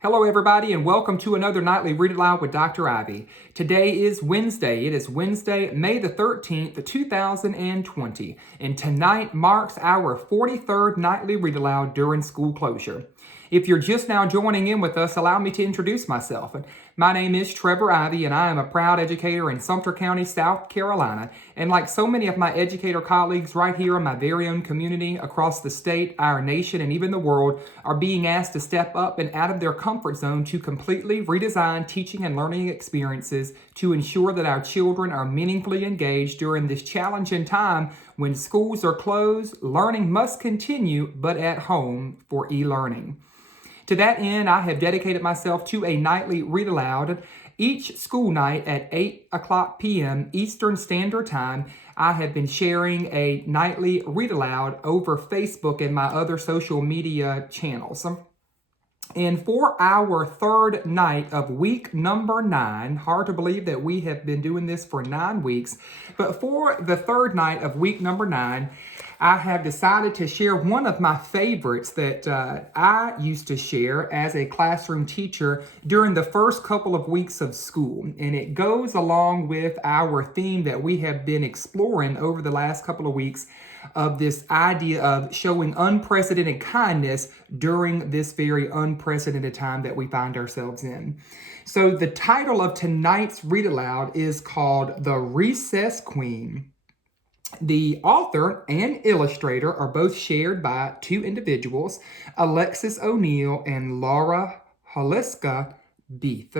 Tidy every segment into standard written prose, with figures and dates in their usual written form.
Hello, everybody, and welcome to another Nightly Read Aloud with Dr. Ivey. Today is Wednesday. It is Wednesday, May the 13th, 2020, and tonight marks our 43rd Nightly Read Aloud during school closure. If you're just now joining in with us, allow me to introduce myself. My name is Trevor Ivey, and I am a proud educator in Sumter County, South Carolina. And like so many of my educator colleagues right here in my very own community, across the state, our nation, and even the world, are being asked to step up and out of their comfort zone to completely redesign teaching and learning experiences to ensure that our children are meaningfully engaged during this challenging time when schools are closed. Learning must continue, but at home for e-learning. To that end, I have dedicated myself to a nightly read aloud. Each school night at 8 o'clock p.m. Eastern Standard Time, I have been sharing a nightly read aloud over Facebook and my other social media channels. And for our third night of week number 9, hard to believe that we have been doing this for 9 weeks, but for the third night of week number 9, I have decided to share one of my favorites that I used to share as a classroom teacher during the first couple of weeks of school. And it goes along with our theme that we have been exploring over the last couple of weeks of this idea of showing unprecedented kindness during this very unprecedented time that we find ourselves in. So the title of tonight's read aloud is called The Recess Queen. The author and illustrator are both shared by two individuals, Alexis O'Neill and Laura Holiska Beath.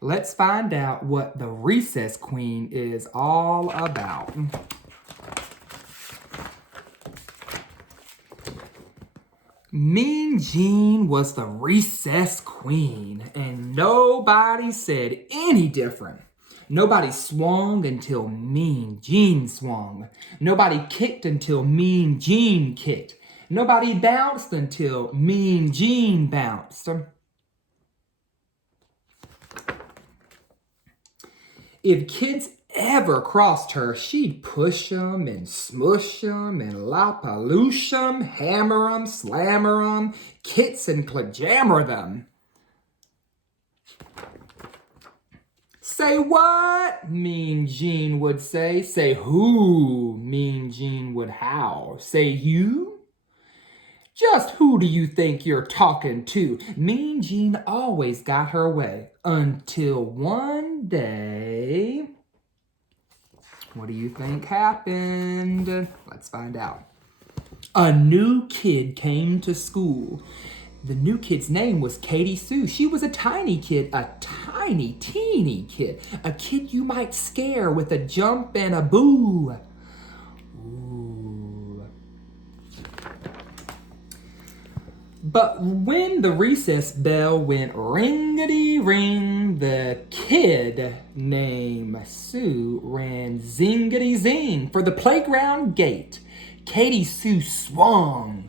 Let's find out what The Recess Queen is all about. Mean Jean was the recess queen, and nobody said any different. Nobody swung until Mean Jean swung. Nobody kicked until Mean Jean kicked. Nobody bounced until Mean Jean bounced. If kids ever crossed her, she'd push 'em and smush 'em and lapaloosh 'em, hammer 'em, slammer 'em, kits and klajammer them. Say what? Mean Jean would say. Say who? Mean Jean would howl. Say you? Just who do you think you're talking to? Mean Jean always got her way until one day... What do you think happened? Let's find out. A new kid came to school. The new kid's name was Katie Sue. She was a tiny kid, a tiny, teeny kid. A kid you might scare with a jump and a boo. Ooh. But when the recess bell went ring-a-dee-ring, the kid named Sue ran zingity-zing for the playground gate. Katie Sue swung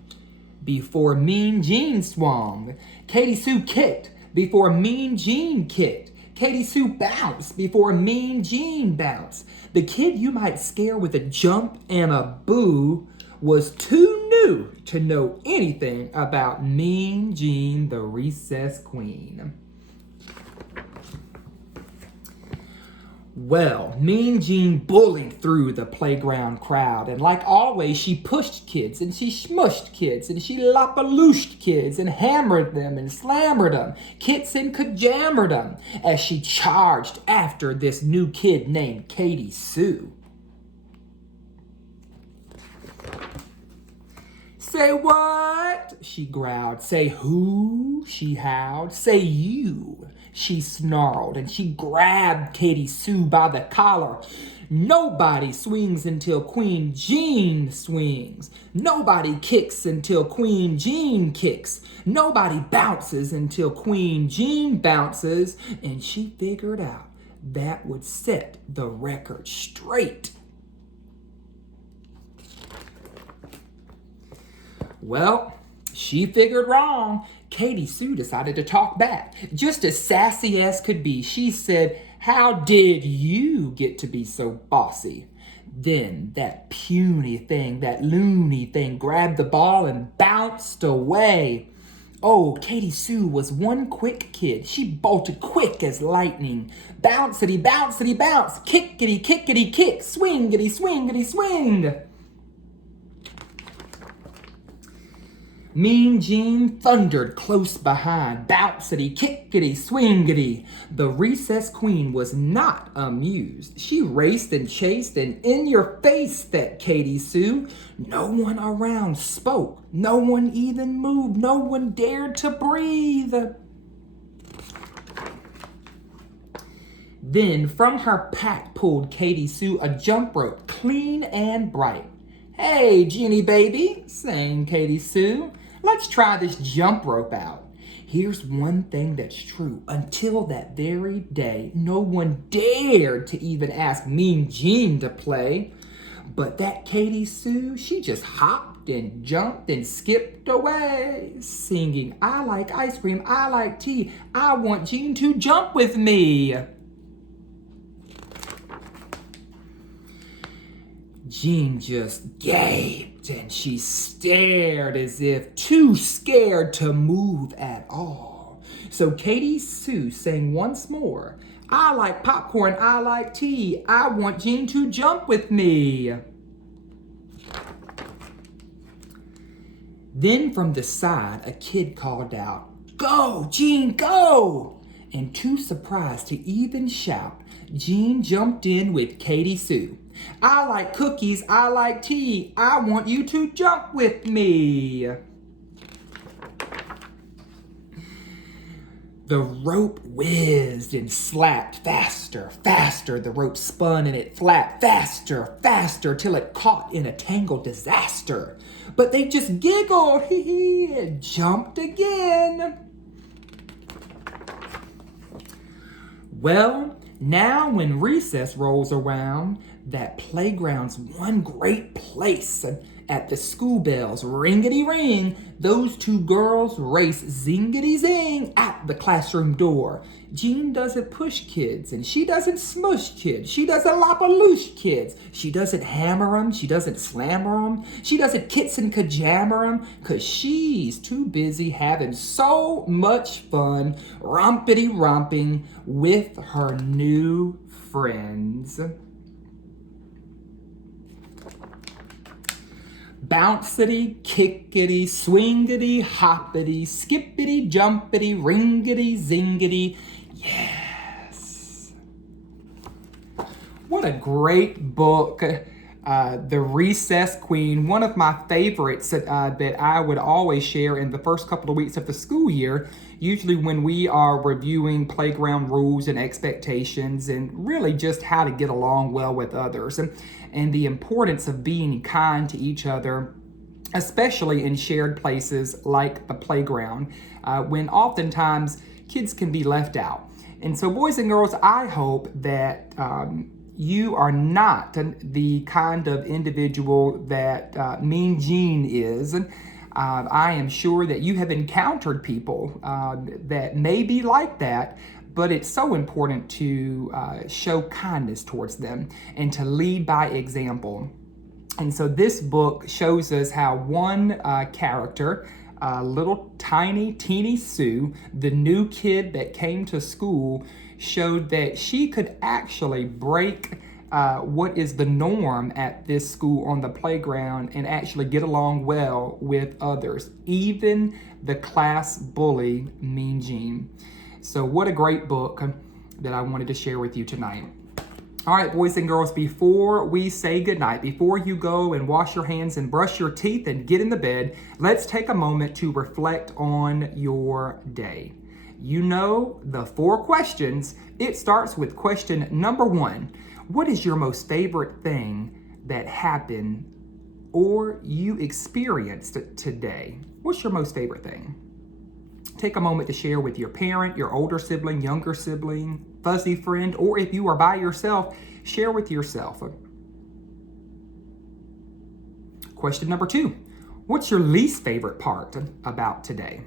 before Mean Jean swung. Katie Sue kicked before Mean Jean kicked. Katie Sue bounced before Mean Jean bounced. The kid you might scare with a jump and a boo was too new to know anything about Mean Jean, the recess queen. Well, Mean Jean bullied through the playground crowd, and like always, she pushed kids, and she smushed kids, and she lapalooshed kids, and hammered them, and slammered them, kits and kajammered them, as she charged after this new kid named Katie Sue. Say what? She growled. Say who? She howled. Say you. She snarled, and she grabbed Katie Sue by the collar. Nobody swings until Queen Jean swings. Nobody kicks until Queen Jean kicks. Nobody bounces until Queen Jean bounces. And she figured out that would set the record straight. Well, she figured wrong. Katie Sue decided to talk back. Just as sassy as could be, she said, "How did you get to be so bossy?" Then that puny thing, that loony thing, grabbed the ball and bounced away. Oh, Katie Sue was one quick kid. She bolted quick as lightning. Bouncity, bouncity, bounce. Kickity, kickity, kick. Swingity, swingity, swing. Mean Jean thundered close behind. Bouncity, kickity, swingity. The recess queen was not amused. She raced and chased and in your face, that Katie Sue. No one around spoke. No one even moved. No one dared to breathe. Then from her pack pulled Katie Sue a jump rope, clean and bright. Hey, Jeannie baby, sang Katie Sue. Let's try this jump rope out. Here's one thing that's true. Until that very day, no one dared to even ask Mean Jean to play. But that Katie Sue, she just hopped and jumped and skipped away, singing, I like ice cream, I like tea, I want Jean to jump with me. Jean just gaped and she stared as if too scared to move at all. So Katie Sue sang once more, I like popcorn, I like tea, I want Jean to jump with me. Then from the side, a kid called out, Go, Jean, go! And too surprised to even shout, Jean jumped in with Katie Sue. I like cookies, I like tea, I want you to jump with me. The rope whizzed and slapped faster, faster. The rope spun and it flapped faster, faster, till it caught in a tangled disaster. But they just giggled, hee hee, and jumped again. Well, now when recess rolls around, that playground's one great place. At the school bells ringety ring, those two girls race zingety zing at the classroom door. Jean doesn't push kids and she doesn't smush kids. She doesn't lop-a-loosh kids. She doesn't hammer them. She doesn't slammer them. She doesn't kits and kajammer them, 'cause she's too busy having so much fun rompity romping with her new friends. Bouncity, kickity, swingity, hoppity, skippity, jumpity, ringity, zingity. Yes. What a great book. The Recess Queen, one of my favorites that I would always share in the first couple of weeks of the school year, usually when we are reviewing playground rules and expectations and really just how to get along well with others and the importance of being kind to each other, especially in shared places like the playground, when oftentimes kids can be left out. And so boys and girls, I hope that you are not the kind of individual that Mean Jean is. I am sure that you have encountered people that may be like that, but it's so important to show kindness towards them and to lead by example. And so this book shows us how one character, little tiny, teeny Sue, the new kid that came to school, showed that she could actually break what is the norm at this school on the playground and actually get along well with others, even the class bully, Mean Jean. So what a great book that I wanted to share with you tonight. All right, boys and girls, before we say goodnight, before you go and wash your hands and brush your teeth and get in the bed, let's take a moment to reflect on your day. You know the 4 questions. It starts with question number 1. What is your most favorite thing that happened or you experienced today? What's your most favorite thing? Take a moment to share with your parent, your older sibling, younger sibling, fuzzy friend, or if you are by yourself, share with yourself. Question number 2. What's your least favorite part about today?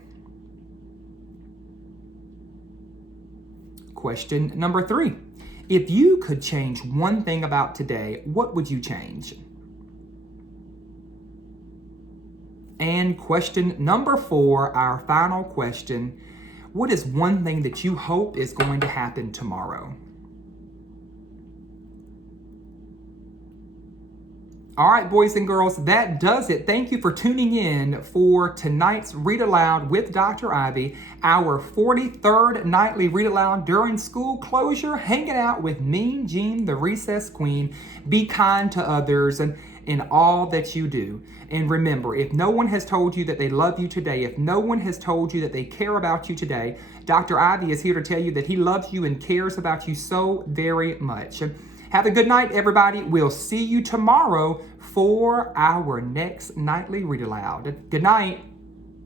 Question number 3. If you could change one thing about today, what would you change? And question number 4, our final question. What is one thing that you hope is going to happen tomorrow? All right, boys and girls, that does it. Thank you for tuning in for tonight's Read Aloud with Dr. Ivey, our 43rd nightly Read Aloud during school closure, hanging out with Mean Jean, the Recess Queen. Be kind to others in all that you do. And remember, if no one has told you that they love you today, if no one has told you that they care about you today, Dr. Ivey is here to tell you that he loves you and cares about you so very much. Have a good night, everybody. We'll see you tomorrow for our next nightly Read Aloud. Good night.